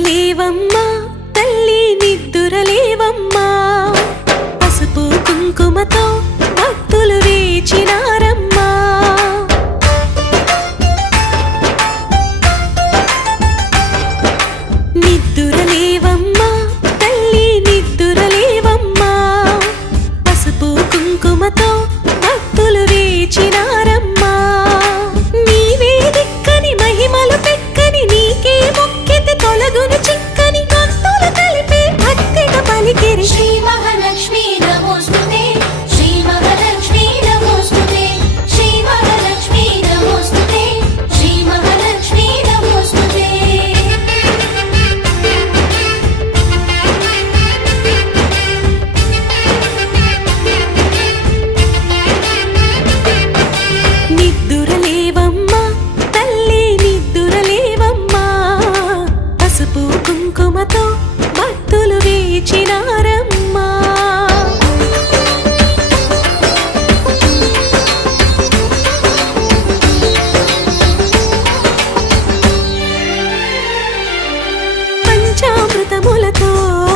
నిద్దురలేవమ్మా తల్లి నిద్దురలేవమ్మా పసుపు కుంకుమతో భక్తులు వేచినారమ్మా నిద్దురలేవమ్మా తల్లి నిద్దురలేవమ్మా పసుపు కుంకుమతో భక్తులు వేచినారమ్మా నీవే దిక్కని మహిమలు పెక్కని నీకే మొక్కితే తొలగును చిక్కని గొంతులు కలిపి భక్తిగా పలికిరి శ్రీ మహాలక్ష్మీ నమోస్తుతే శ్రీ మహాలక్ష్మీ నమోస్తుతే శ్రీ మహాలక్ష్మీ నమోస్తుతే శ్రీ మహాలక్ష్మీ నమోస్తుతే నిద్దురలేవమ్మా తల్లి నిద్దురలేవమ్మా పసుపు కుంకుమతో భక్తులు వేచినారమ్మా